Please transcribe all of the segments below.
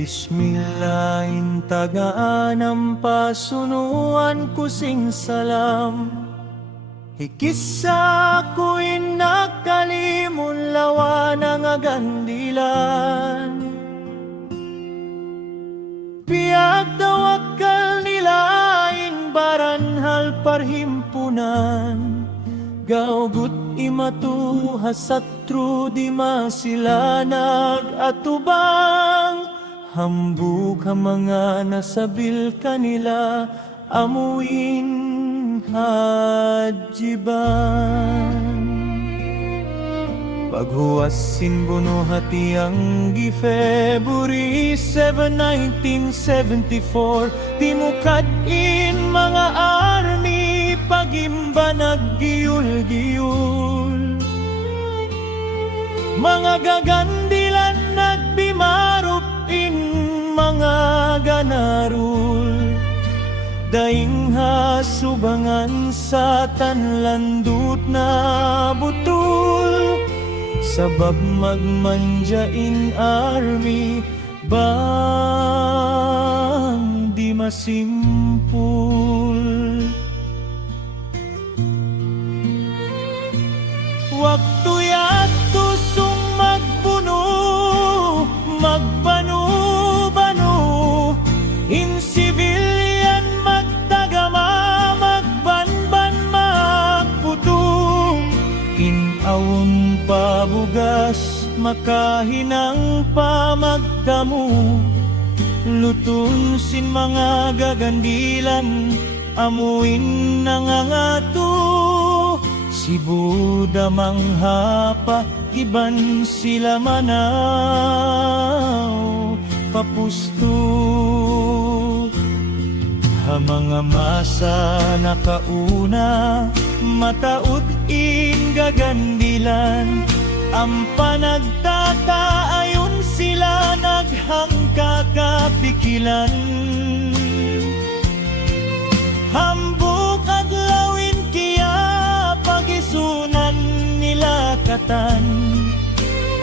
Bismillahin tagaan ang pasunuan kusing salam. Hikisa ko'y nagkalimun lawan ang agandilan. Piag tawakal nilain baranhal parhimpunan. Gaugut imatu hasatru di masila nagatubang. Hambuk ang mga nasabil kanila amuin hajiban. Paghuwasin buno hati ang February 7, 1974. Timukad in mga army pagimba naggiyul-giyul. Mga gagandilan nagbimarup in mga ganarul. Daing hasubangan sa tanlandut na butul. Sabab magmandyain army bang di masimpul. Waktu yato sung magbuno, magbanu-banu, in civilian magtagama, magbanban, magputung. Inawon pabugas, makahinang pa magdamo. Lutun sin mga gagandilan, amuin nangangato. Si Buda manghapa, iban sila manaw papusto. Ha mga masa nakauna, mataud in gagandilan. Ang panagtataayon sila naghangka kapikilan. Hambuk adlawin kiya pagisunan nila katan.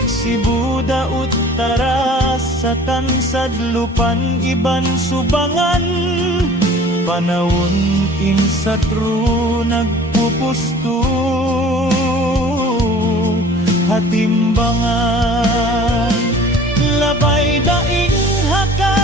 Si Buda utara sa tansad lupan iban subangan. Panawon insatro nagpupusto hatimbangan. Labay daing haka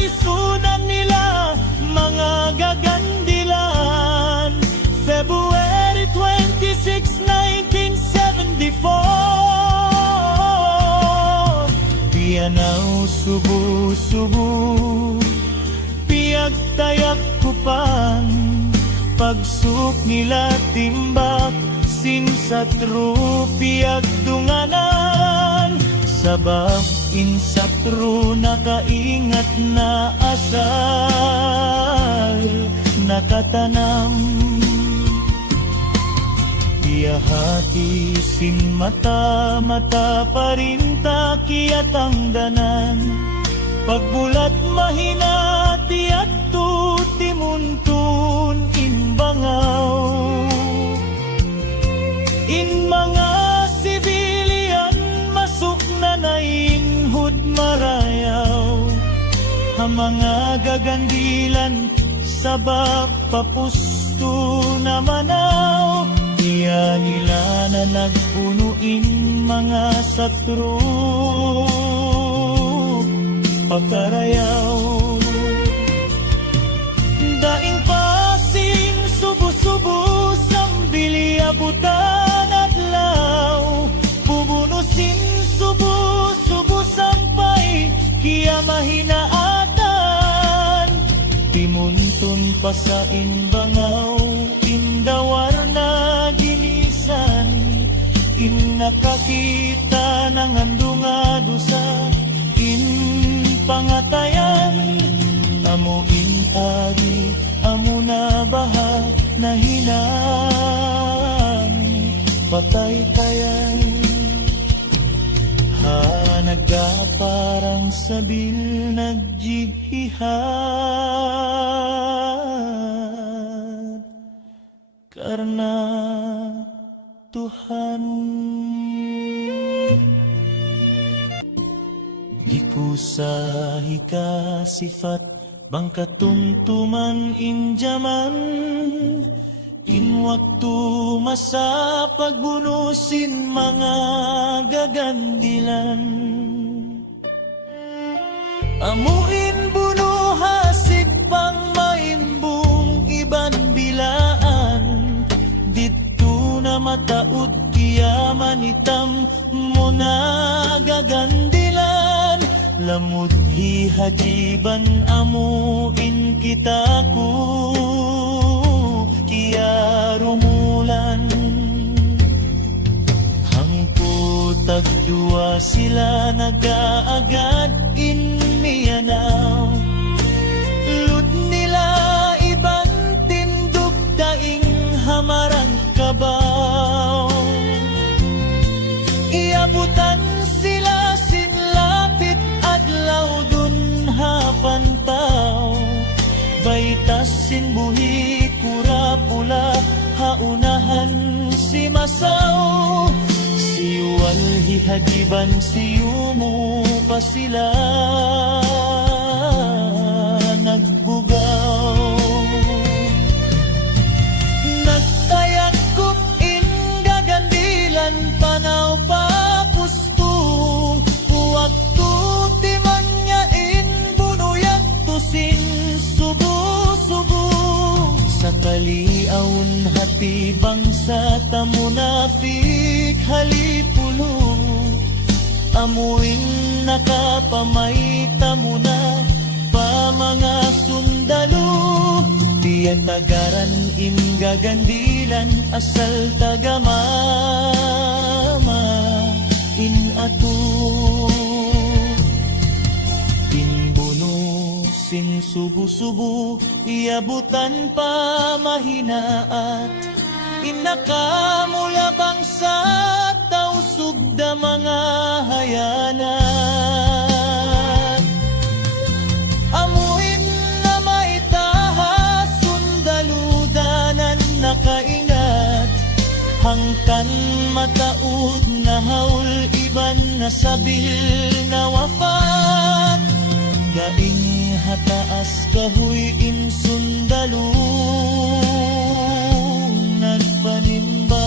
isunan nila mga gagandilan. February 26, 1974. Piyanaw subu-subu, piyag tayak kupang. Pagsuk nila timbak, sinsatro piyag dunganan. Sabab insatro nakaingat na asal nakatanam. Hati sin mata-mata parinta kiyatang danan. Pagbulat mahinati at tutimuntun inbangaw. In mga sibilian masuk na nainhud marayaw. Ang mga gagandilan sabab papusto na manaw. Iya nila na nagpunuin mga satro pagkarayaw. Daing pasing subu-subu sambili abutan at law. Bubunusin subu-subu sampay kiya mahinaatan. Timuntun pa sa inbangaw, indawar na ginisan. In nakakita ng handunga dusa, in pangatayan. Amo in agi, amo na baha na hinang patay-tayan. Ha nagdaparang sabil nagjihad karena Tuhan. kusahi ka sifat bang katumtuman injaman in waktu masa pagbunusin mga gagandilan. Amuin bunuh hasik pang maimbung iban bilaan dito na mataud kiyaman itam mo na gagandilan. Lamut hihajiban amuin kita ko kiya rumulan. Hangputag dua sila nagaagad inmiyanaw. Lut nila iban tindog daing hamarang kabaw. Iabutan sila sinlapit adlaw dun hapantaw. Baitas sinbuhi kura pula haunahan si masaw. Siwal hihajiban siyumo pa sila nagbugaw. Nagtayakop in gagandilan panaw papusto. Waktu timan niya in bunuyat tusin subu-subu. Sa kaliaun hati bangsa tamunafik halipulo. Amuing nakapamay tamuna pa mga sundalo. Diyan tagaran in gagandilan asal tagamama in atu. Sin subu-subu iabutan pa mahinaat. Inakamula bangsa tao sugda mga hayanan. Amuin na maitaha sundaludanan nakaingat. Hangkan mataud na haul iban na sabil na wafat. Daing hataas kahuy in sundalo nagpanimba.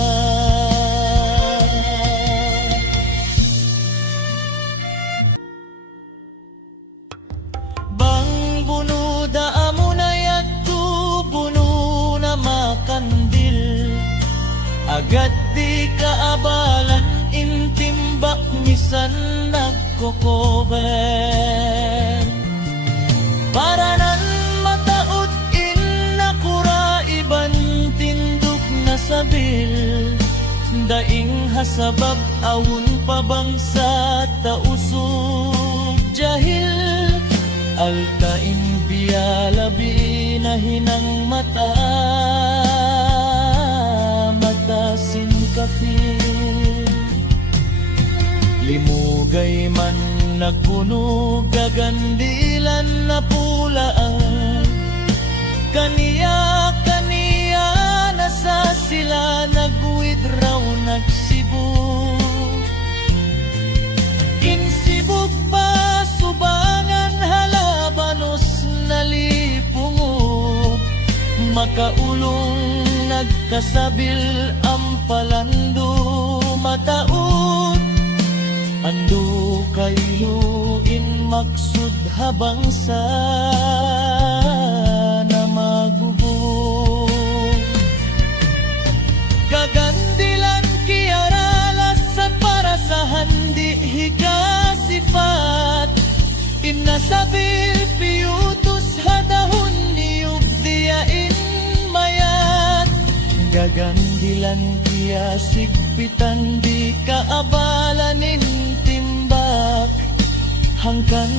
Bang bunu da amo na yagto bunu na makandil. Agad di kaabalan intimbak misan nagkokober. Paranan mataud in nakura iban tindog na sabil. Daing hasabab awun pabangsa tausog jahil. Alkain biyalabi na hinang mata matasin kafil. Limugay man nagpuno gagandilan na pulaan. Kaniya na sa sila nag-withdraw nagsibu. Insibog pa subangan halabanos nalipungo. Makaulong nagkasabil ampalando mataud. Ando kayo in maksud habang sa na magubog. Gagandilan kiaralasan para sa handi hikasifat. Inasabil piutos hadahon niyog diyain mayat. Gagandilan kiya sigpitan di kaabalanin timbak. Hangkan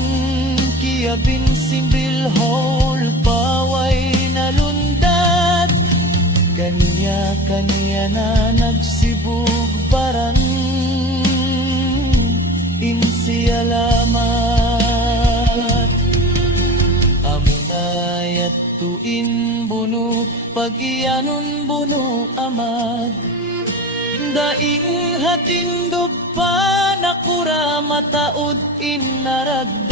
kiya binsimbil hol paway nalundat. Kanya na nagsibug barang insialamat. Aminayat tuin bunu pag-iyanon bunu amad. Daing hatindog pa nakura mataod inarag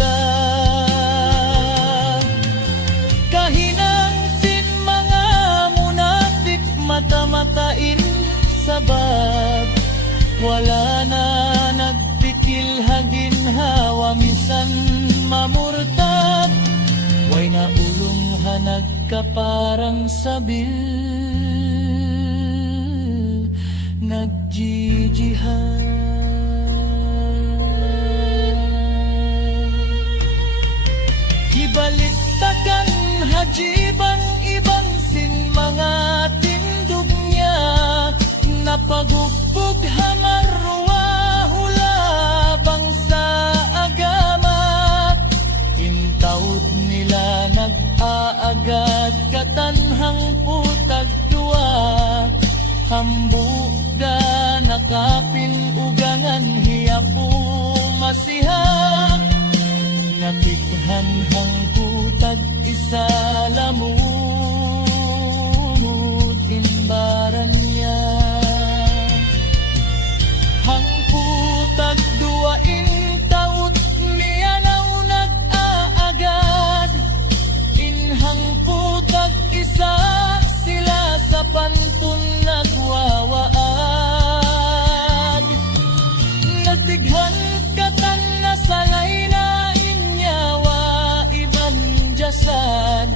wala na nagpikil haginhawa minsan mamurtat way na ulong hanag kaparang sabil nagjijihad. Ibaliktakan hajiban ibang sin mga tindog niya napagugbog hamarwa hula bang sa agama intawd nila nag-aagad katanhang putag dua hambuga nakapin ugangan hiyapo masihak natikhan hang putag isa lamud imbaran niya hang putag duain taot niya naw nag-aagad inhang putag isa sila sa pantun nagwawaad natighan katan na salay na inyawa iban jasad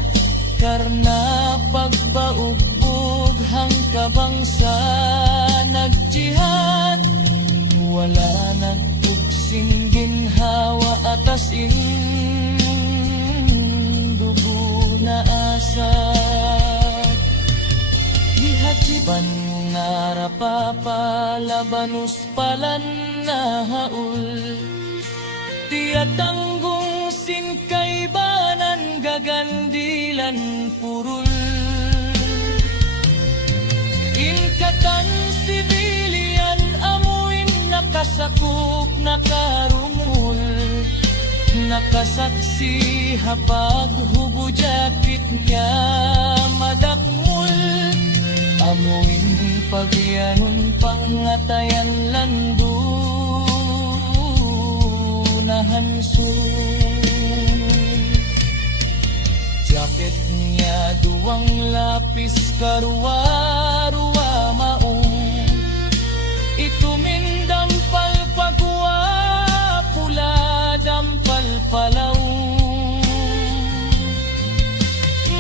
karna pagbaugbog hang kabangsa nagjihad wala nagpuksing ginhawa atas dugo na asad ihajiban narapapalabanus palan na haul tiyatanggong sinkaybanan gagandilan purul inkatan sibilian amuin nakasakop nakarumul nakasaksi hapag hubujakit niya madakmul amuin pagyanon pangatayan lando nahansun jacket niya duwang lapis karwa-ruwa maong itumindampal pagwa pula dampal palaw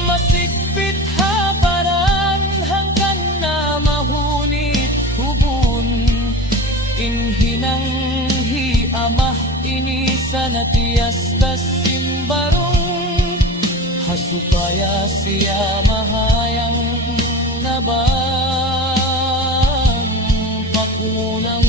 masikpit habaran hangkan na mahunit hubun inhinang hiamah ini sana tiastas simbarong hasupaya siya mahayang nabang pakulang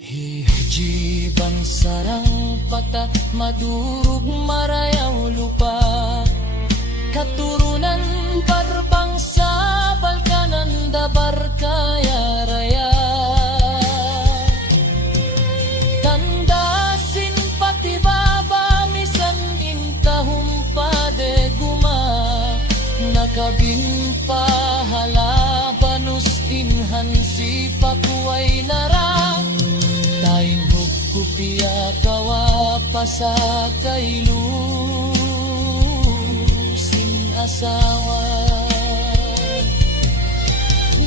hijiban sarang patat madurug marayaw lupa katurunan barbangsa balkanan dabar kaya raya tandasin pati baba misan intahum pade guma nakabimpa halabanus inhan si pakuay nara tayong hugkupiya kawa pasakaylu asawa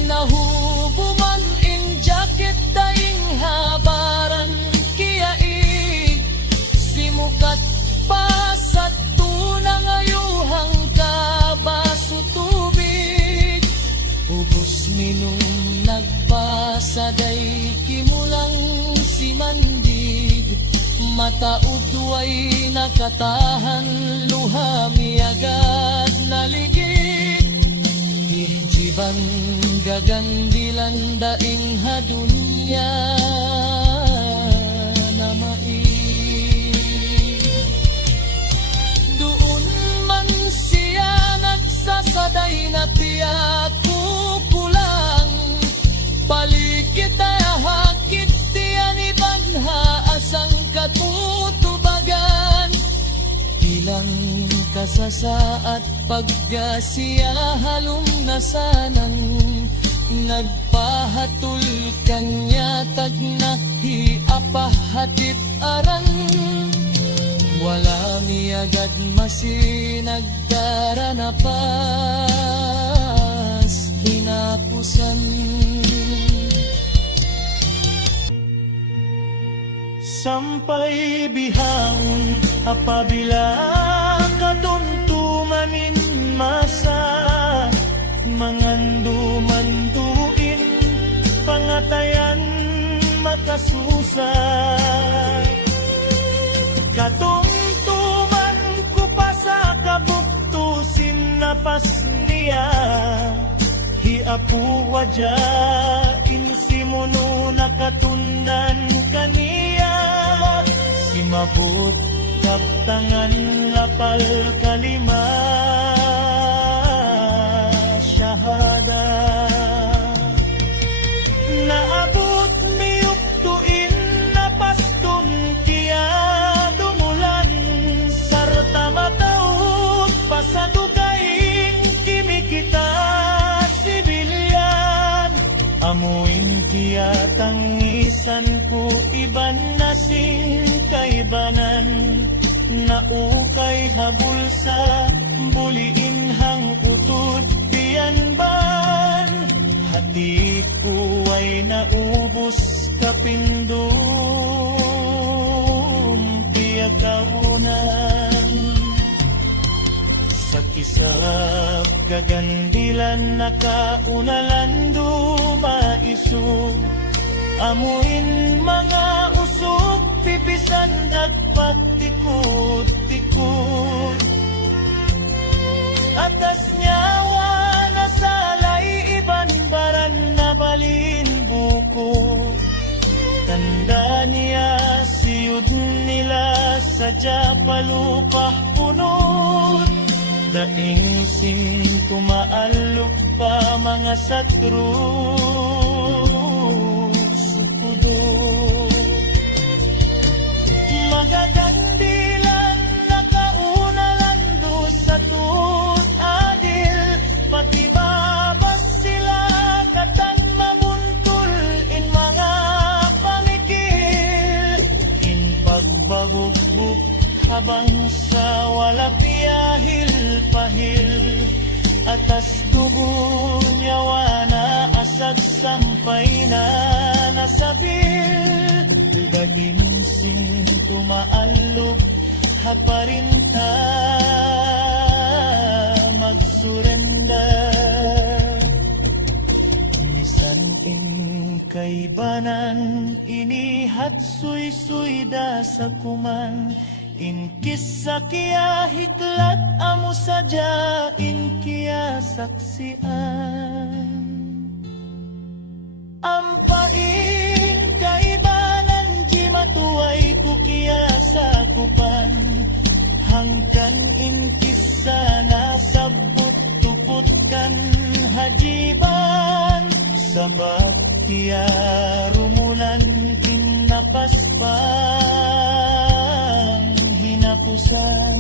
nahubuman in jacket daing habaran kiyaig simukat pa sa tunang ayuhang kabaso tubig ubos minum nagpasaday kimulang si mandig mataudway nakatahan luhami agad naligid ihjiban gagandilan daing hadunya na doon man siya nagsasaday na tiyak kukulang palikit ay hakit tiyan ibanha asang katutubagan bilang kasasaat paggasya halum na sanang nagpahatul kanya tag na hiapahatit aran Wala mi agad masinagdara na pas hinapusan. Sampay bihang apabila katuntumanin masa mangandu-manduin pangatayan makasusa. Katungtuman ko pa sa kabuktusin na pas niya hiapu waja insimuno nakatundan kaniya simabot kaptangan lapal kalima syahada naabot miyuk tuin na pastun kiya dumulan sarta mataut pasadugain kimi kita sibilyan amuin kiya tangisan ko iban nasing kaibanan naukay habul sa buliin hang utod diyan ban hati ko ay naubos kapindum piyagkaunan sa kisap kagandilan nakaunalan dumaiso amuin mga usok pipisan dagpat tikot-tikot atas nyawa na salay iban baran na balin buko tanda niya siyud nila sadya palupah punot daing sing kumaalok pa mga satro magagandilan nakaunalan do sa tut adil pati babas sila katan mamuntul in mga pangikil in pagbabugbog habang sa wala piyahil pahil atas dugo nyawa na asag sampay na nasabil daging sing tumaalog haparinta magsurrender lisan in kaibanan inihat suy-suy da sa kuman in kisa kiya hiklat amo sadya in kiya saksian ampain kaibanan matuay kukiya sa kupan hangkan inkisa na sabot tuputkan hajiban sabab kiya rumulan kinapaspang hinapusan